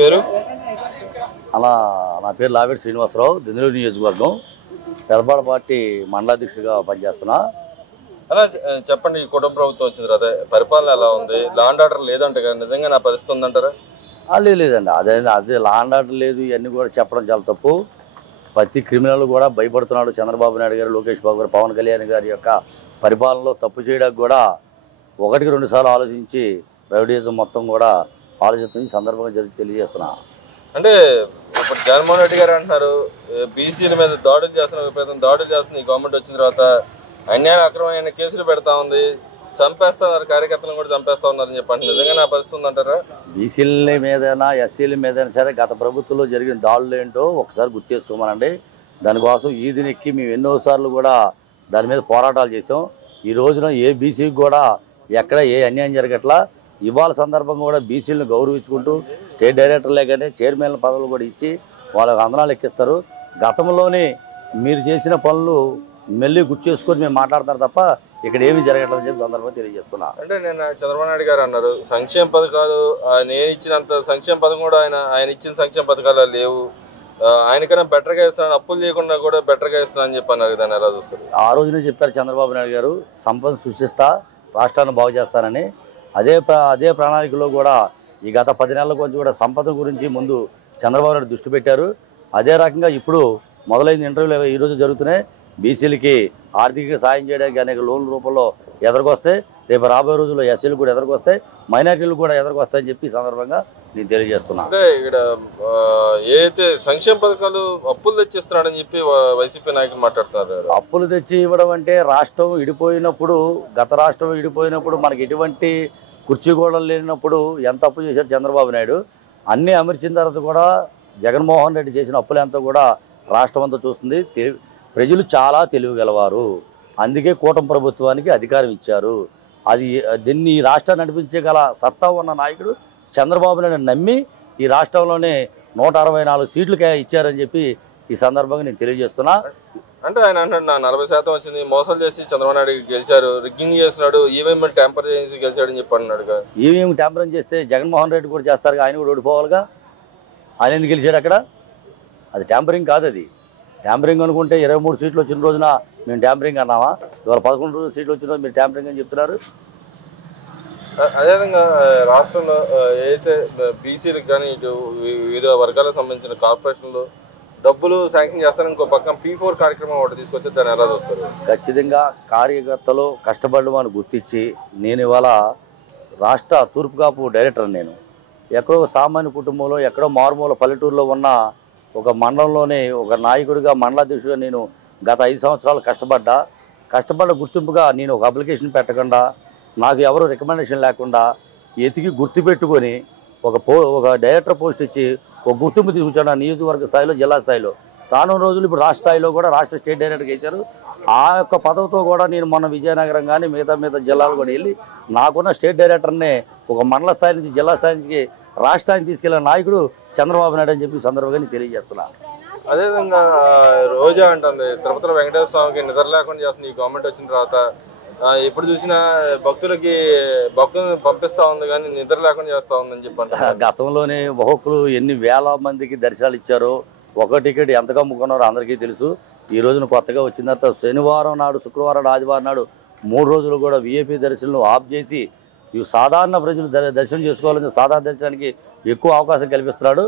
పేరు అలా నా పేరు లావేటి శ్రీనివాసరావు, దిందులూరు నియోజకవర్గం పెదపాడ పార్టీ మండలాధ్యక్షుడిగా పనిచేస్తున్నా. అలా చెప్పండి. ఈ కుటుంబ ప్రభుత్వం వచ్చిన తర్వాత పరిపాలన ఎలా ఉంది? లా అండ్ ఆర్డర్ లేదంట కదా, నిజంగా నా పరిస్థితి ఉందంటారా? లేదండి, అదే లా అండ్ ఆర్డర్ లేదు, ఇవన్నీ కూడా చెప్పడం చాలా తప్పు. ప్రతి క్రిమినల్ కూడా భయపడుతున్నాడు. చంద్రబాబు నాయుడు గారు, లోకేష్ బాబు గారు, పవన్ కళ్యాణ్ గారి యొక్క పరిపాలనలో తప్పు చేయడానికి కూడా ఒకటికి రెండు సార్లు ఆలోచించి రౌడీయిజం మొత్తం కూడా ఆలోచిస్తుంది. సందర్భంగా తెలియజేస్తున్నా. అంటే ఇప్పుడు జగన్మోహన్ రెడ్డి గారు అంటున్నారు బీసీల మీద దాడులు చేస్తున్న ఈ గవర్నమెంట్ వచ్చిన తర్వాత అన్యాయం అక్రమమైన కేసులు పెడతా ఉంది, చంపేస్తున్నారు, కార్యకర్తలను కూడా చంపేస్తా ఉన్నారని చెప్పండి. నిజంగా నా పరిస్థితి ఉందంటారా? బీసీల మీదైనా ఎస్సీల మీదైనా సరే గత ప్రభుత్వంలో జరిగిన దాడులు ఏంటో ఒకసారి గుర్తు చేసుకోమనండి. దానికోసం ఈదినెక్కి మేము ఎన్నోసార్లు కూడా దాని మీద పోరాటాలు చేసాం. ఈ రోజున ఏ బీసీకి కూడా ఎక్కడ ఏ అన్యాయం జరగట్లా. ఇవాళ సందర్భంగా కూడా బీసీలను గౌరవించుకుంటూ స్టేట్ డైరెక్టర్లే కానీ చైర్మన్ పదవులు కూడా ఇచ్చి వాళ్ళకి అందనాలు ఎక్కిస్తారు. గతంలోనే మీరు చేసిన పనులు మళ్ళీ గుర్తు చేసుకొని మేము మాట్లాడతారు తప్ప ఇక్కడ ఏమీ జరగట్లేదని చెప్పి సందర్భంగా తెలియజేస్తున్నా. అంటే నేను చంద్రబాబు నాయుడు గారు అన్నారు సంక్షేమ పథకాలు నేను ఇచ్చినంత సంక్షేమ పథకం కూడా ఆయన ఇచ్చిన సంక్షేమ పథకాలు లేవు, ఆయనకన్నా బెటర్గా ఇస్తున్నాను, అప్పులు చేయకుండా కూడా బెటర్గా ఇస్తున్నాను అని చెప్పి అన్నారు. దాన్ని ఎలా చూస్తారు? ఆ రోజునే చెప్పారు చంద్రబాబు నాయుడు గారు, సంపద సృష్టిస్తా, రాష్ట్రాన్ని బాగు చేస్తానని. అదే ప్రణాళికలో కూడా ఈ గత 10 నెలల గురించి కూడా సంపద గురించి ముందు చంద్రబాబు నాయుడు దృష్టి పెట్టారు. అదే రకంగా ఇప్పుడు మొదలైన ఇంటర్వ్యూలు ఈరోజు జరుగుతున్నాయి. బీసీలకి ఆర్థికంగా సాయం చేయడానికి అనేక లోన్ల రూపంలో ఎదురుకొస్తాయి. రేపు రాబోయే రోజుల్లో ఎస్సీలు కూడా ఎదురుకొస్తాయి, మైనార్టీలు కూడా ఎదురుకొస్తాయని చెప్పి ఈ సందర్భంగా నేను తెలియజేస్తున్నా. అంటే ఇక్కడ ఏదైతే సంక్షేమ పథకాలు అప్పులు తెచ్చిస్తున్నాడని చెప్పి వైసీపీ నాయకులు మాట్లాడుతున్నారు. అప్పులు తెచ్చి ఇవ్వడం అంటే రాష్ట్రం విడిపోయినప్పుడు, గత రాష్ట్రం విడిపోయినప్పుడు మనకి ఎటువంటి కుర్చీగోడలు లేనప్పుడు ఎంత అప్పు చేశాడు చంద్రబాబు నాయుడు. అన్నీ అమర్చిన తర్వాత కూడా జగన్మోహన్ రెడ్డి చేసిన అప్పులంతా కూడా రాష్ట్రం అంతా చూస్తుంది. ప్రజలు చాలా తెలివిగలవారు, అందుకే కూటమి ప్రభుత్వానికి అధికారం ఇచ్చారు. దీన్ని ఈ రాష్ట్రాన్ని నడిపించగల సత్తా ఉన్న నాయకుడు చంద్రబాబు నాయుడు నమ్మి ఈ రాష్ట్రంలోనే 164 సీట్లు ఇచ్చారని చెప్పి ఈ సందర్భంగా నేను తెలియజేస్తున్నా. అంటే ఆయన అంటాడు నా 40% వచ్చింది, మోసాలు చేసి చంద్రబాబు నాయుడు గెలిచారు, రిగ్గింగ్ చేస్తున్నాడు, ఈవీఎం ట్యాంపర్ చేసి గెలిచాడని చెప్పి అన్నాడు. ఈవీఎం ట్యాంపరింగ్ చేస్తే జగన్మోహన్ రెడ్డి కూడా చేస్తారు, ఆయన కూడా ఓడిపోవాలిగా. ఆయన ఎందుకు గెలిచాడు అక్కడ? అది ట్యాంపరింగ్ కాదు. అది ట్యాంపరింగ్ అనుకుంటే 23 సీట్లు వచ్చిన రోజున మేము ట్యాంపరింగ్ అన్నామా? ఇవాళ 11 సీట్లు వచ్చిన రోజు మీరు ట్యాంపరింగ్ అని చెప్తున్నారు. అదేవిధంగా రాష్ట్రంలో ఏదైతే బీసీలకు కానీ ఇటు వివిధ వర్గాలకు సంబంధించిన కార్పొరేషన్లు డబ్బులు శాంక్షన్ చేస్తారని ఇంకో పక్కన P4 కార్యక్రమం ఒకటి తీసుకొచ్చి దాన్ని ఎలా చూస్తారు? ఖచ్చితంగా కార్యకర్తలు కష్టపడమని గుర్తించి నేను ఇవాళ రాష్ట్ర తూర్పుకాపు డైరెక్టర్. నేను ఎక్కడో సామాన్య కుటుంబంలో ఎక్కడో మారుమూల పల్లెటూరులో ఉన్న ఒక మండలంలోనే ఒక నాయకుడిగా, మండలాధ్యక్షుడిగా నేను గత 5 సంవత్సరాలు కష్టపడ్డ గుర్తింపుగా నేను ఒక అప్లికేషన్ పెట్టకుండా, నాకు ఎవరు రికమెండేషన్ లేకుండా ఎతికి గుర్తుపెట్టుకొని ఒక డైరెక్టర్ పోస్ట్ ఇచ్చి ఒక గుర్తింపు తీసుకొచ్చాడు నియోజకవర్గ స్థాయిలో, జిల్లా స్థాయిలో. రానున్న రోజులు ఇప్పుడు రాష్ట్ర స్థాయిలో కూడా రాష్ట్ర స్టేట్ డైరెక్టర్గా ఇచ్చారు. ఆ యొక్క పదవితో కూడా నేను మొన్న విజయనగరం కానీ మిగతా జిల్లాలు కూడా వెళ్ళి నాకున్న స్టేట్ డైరెక్టర్నే ఒక మండల స్థాయి నుంచి జిల్లా స్థాయి నుంచి రాష్ట్రానికి తీసుకెళ్లిన నాయకుడు చంద్రబాబు నాయుడు అని చెప్పి సందర్భంగా నేను తెలియజేస్తున్నా. అదేవిధంగా రోజా అంటుంది తిరుపతిలో వెంకటేశ్వర స్వామికి నిద్ర లేకుండా చేస్తుంది ఈ గవర్నమెంట్ వచ్చిన తర్వాత. ఎప్పుడు చూసినా భక్తులను పంపిస్తూ ఉంది కానీ నిద్ర లేకుండా చేస్తూ ఉందని చెప్పండి. గతంలోనే ఒక్కొక్కరు ఎన్ని వేల మందికి దర్శనాలు ఇచ్చారో, ఒక టికెట్ ఎంత కమ్ముకున్నారో అందరికీ తెలుసు. ఈ రోజున కొత్తగా వచ్చిన తర్వాత శనివారం నాడు, శుక్రవారం, ఆదివారం నాడు 3 రోజులు కూడా VIP దర్శనం ఆఫ్ చేసి ఇవి సాధారణ ప్రజలు దర్శనం చేసుకోవాలని సాధారణ దర్శనానికి ఎక్కువ అవకాశం కల్పిస్తున్నాడు.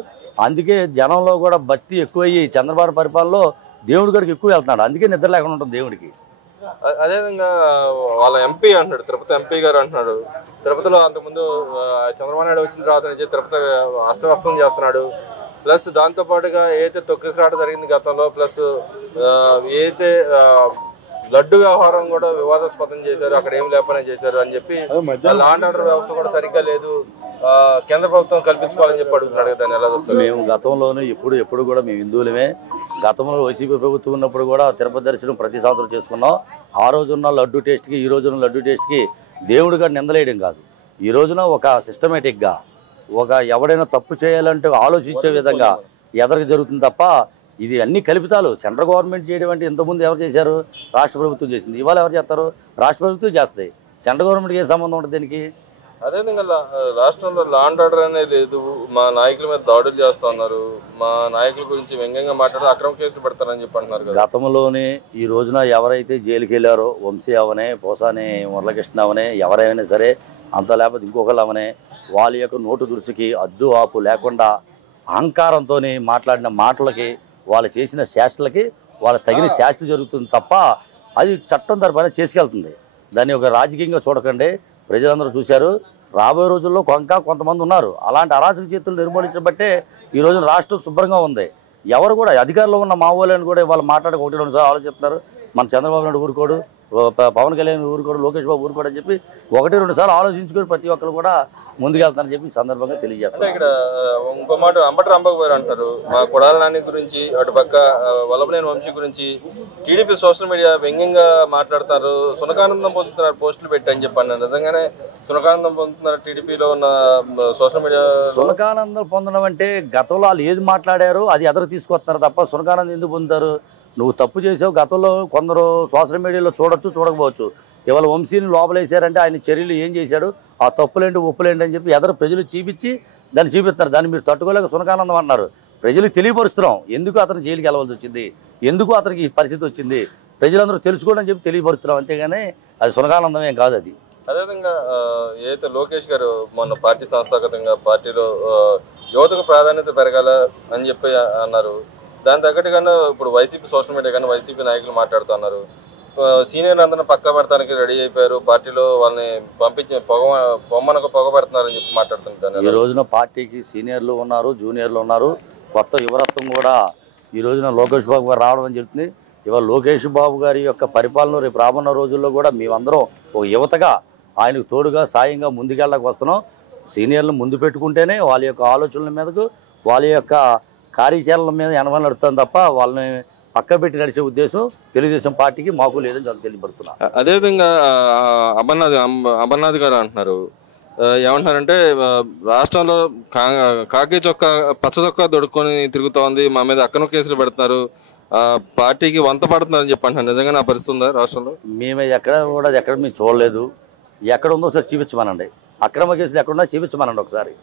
అందుకే జనంలో కూడా భక్తి ఎక్కువయ్యి చంద్రబాబు పరిపాలనలో దేవుడి గడికి ఎక్కువ వెళ్తున్నాడు. అందుకే నిద్ర లేకుండా ఉంటుంది దేవుడికి. అదేవిధంగా వాళ్ళ ఎంపీ అంటున్నాడు, తిరుపతి ఎంపీ గారు అంటున్నాడు తిరుపతిలో అంతకుముందు చంద్రబాబు నాయుడు వచ్చిన తర్వాత నుంచి తిరుపతి అస్తవ్యస్తం చేస్తున్నాడు. ప్లస్ దాంతోపాటుగా ఏదైతే తొక్కిసలాట జరిగింది గతంలో, ప్లస్ ఏదైతే లడ్డు వ్యవహారం కూడా వివాదాస్పదం చేశారు, అక్కడ ఏం లేపనే చేశారు అని చెప్పి లా అండ్ ఆర్డర్ వ్యవస్థ కూడా సరిగ్గా లేదు, కేంద్ర ప్రభుత్వం కల్పించుకోవాలని చెప్పి అడుగుతున్నాడు. దాన్ని ఎలా చూస్తారు? మేము గతంలోనూ ఎప్పుడు కూడా మేము హిందువులమే. గతంలో వైసీపీ ప్రభుత్వం ఉన్నప్పుడు కూడా తిరుపతి దర్శనం ప్రతి సంవత్సరం చేసుకున్నాం. ఆ రోజున్న లడ్డు టేస్ట్కి ఈ రోజున్న లడ్డు టేస్ట్కి దేవుడిగా నిందలేయడం కాదు. ఈ రోజున ఒక సిస్టమేటిక్గా ఎవడైనా తప్పు చేయాలంటే ఆలోచించే విధంగా ఎదరికి జరుగుతుంది తప్ప ఇది అన్ని కల్పితాలు. సెంట్రల్ గవర్నమెంట్ చేయడం అంటే ఇంతకుముందు ఎవరు చేశారు? రాష్ట్ర ప్రభుత్వం చేసింది. ఇవాళ ఎవరు చేస్తారు? రాష్ట్ర ప్రభుత్వం చేస్తాయి. సెంట్రల్ గవర్నమెంట్కి ఏ సంబంధం ఉంటుంది దీనికి? అదేవిధంగా రాష్ట్రంలో లా అండ్ ఆర్డర్ అనేది లేదు. మా నాయకుల మీద దాడులు చేస్తా ఉన్నారు, మా నాయకుల గురించి వ్యంగ్యంగా మాట్లాడి అక్రమ కేసులు పెడతారని చెప్పి అంటున్నారు కదా. గతంలోనే ఈ రోజున ఎవరైతే జైలుకి వెళ్ళారో వంశీ అవనే, పోసాని మురళకృష్ణ అవనే, ఎవరైనా సరే అంత లేకపోతే ఇంకొకరు అవనే, వాళ్ళ యొక్క నోటు దురుసుకి అద్దు ఆపు లేకుండా అహంకారంతో మాట్లాడిన మాటలకి, వాళ్ళు చేసిన శాస్త్రలకి వాళ్ళకి తగిన శాస్తి జరుగుతుంది తప్ప అది చట్టం తరపున చేసుకెళ్తుంది. దాన్ని ఒక రాజకీయంగా చూడకండి. ప్రజలందరూ చూశారు. రాబోయే రోజుల్లో కొంతమంది ఉన్నారు అలాంటి అరాచక చేతులు నిర్మూలించబట్టే ఈ రోజున రాష్ట్రం శుభ్రంగా ఉంది. ఎవరు కూడా అధికారంలో ఉన్న మా వాళ్ళని కూడా వాళ్ళు మాట్లాడక 1-2 సార్లు ఆలోచిస్తున్నారు. మన చంద్రబాబు నాయుడు ఊరుకోడు, పవన్ కళ్యాణ్ ఊరుకోడు, లోకేష్ బాబు ఊరుకోడు అని చెప్పి 1-2 సార్లు ఆలోచించుకొని ప్రతి ఒక్కరు కూడా ముందుకెళ్తారని చెప్పి సందర్భంగా తెలియజేస్తారు. ఇక్కడ ఇంకో మాట అంబటి రాంబాబు గారు అంటారు, మా కొడాల నాని గురించి, అటుపక్క వల్లభనేని వంశీ గురించి టీడీపీ సోషల్ మీడియా వ్యంగ్యంగా మాట్లాడతారు, సునకానందం పొందుతున్నారు పోస్టులు పెట్టి అని చెప్పి అన్నారు. నిజంగానే సునకానందం పొందుతున్నారు టీడీపీలో ఉన్న సోషల్ మీడియా? సునకానందం పొందడం అంటే గతంలో వాళ్ళు ఏది మాట్లాడారో అది ఎదురు తీసుకొస్తున్నారు తప్ప సునకానందం ఎందుకు పొందుతారు? నువ్వు తప్పు చేసావు. గతంలో కొందరు సోషల్ మీడియాలో చూడొచ్చు, చూడకపోవచ్చు. ఇవాళ వంశీని లోపలేసారంటే ఆయన చర్యలు ఏం చేశాడు, ఆ తప్పులేంటి ఒప్పులేంటి అని చెప్పి ఎదరు ప్రజలు చూపించి దాన్ని చూపిస్తారు. దాన్ని మీరు తట్టుకోలేక సునకానందం అన్నారు. ప్రజలకు తెలియపరుస్తున్నాం ఎందుకు అతను జైలుకి వెళ్ళవలసి వచ్చింది, ఎందుకు అతనికి ఈ పరిస్థితి వచ్చింది, ప్రజలందరూ తెలుసుకోండి అని చెప్పి తెలియపరుస్తున్నాం. అంతేగాని అది సునకానందం ఏం కాదు. అది అదేవిధంగా ఏదైతే లోకేష్ గారు మొన్న పార్టీ సంస్థాగతంగా పార్టీలో యువతకు ప్రాధాన్యత పెరగాల అని చెప్పి అన్నారు. దాని తగ్గట్టుగానే ఇప్పుడు వైసీపీ సోషల్ మీడియా కానీ వైసీపీ నాయకులు మాట్లాడుతున్నారు, సీనియర్ అందరిని పక్క పెడతానికి రెడీ అయిపోయారు, పార్టీలో వాళ్ళని పంపించి పొమ్మనకు పొగ పెడుతున్నారని చెప్పి మాట్లాడుతున్నారు. ఈ రోజున పార్టీకి సీనియర్లు ఉన్నారు, జూనియర్లు ఉన్నారు, కొత్త యువరత్వం కూడా ఈ రోజున లోకేష్ బాబు గారు రావడం అని చెప్తుంది. ఇవాళ లోకేష్ బాబు గారి యొక్క పరిపాలన రేపు రాబోన్న రోజుల్లో కూడా మేమందరం ఒక యువతగా ఆయనకు తోడుగా సాయంగా ముందుకెళ్ళక వస్తున్నాం. సీనియర్లను ముందు పెట్టుకుంటేనే వాళ్ళ యొక్క ఆలోచనల మీదకు, వాళ్ళ యొక్క కార్యాచరణల మీద వెనక నడుస్తాం తప్ప వాళ్ళని పక్క పెట్టి నడిచే ఉద్దేశం తెలుగుదేశం పార్టీకి మాకు లేదని చాలా తెలియపడుతున్నా. అదేవిధంగా అమర్నాథ్ గారు అంటున్నారు, ఏమంటున్నారంటే రాష్ట్రంలో కాకి చొక్కా పచ్చ చొక్కా దొడుక్కొని తిరుగుతోంది, మా మీద అక్రమ కేసులు పెడుతున్నారు, పార్టీకి వంత పడుతున్నారని చెప్పి అంటున్నారు. నిజంగా నా పరిస్థితి ఉందా రాష్ట్రంలో? మేము ఎక్కడ మేము చూడలేదు. ఎక్కడ ఉందో ఒకసారి చూపించమనండి. అక్రమ కేసులు ఎక్కడున్నా చూపించమనండి ఒకసారి.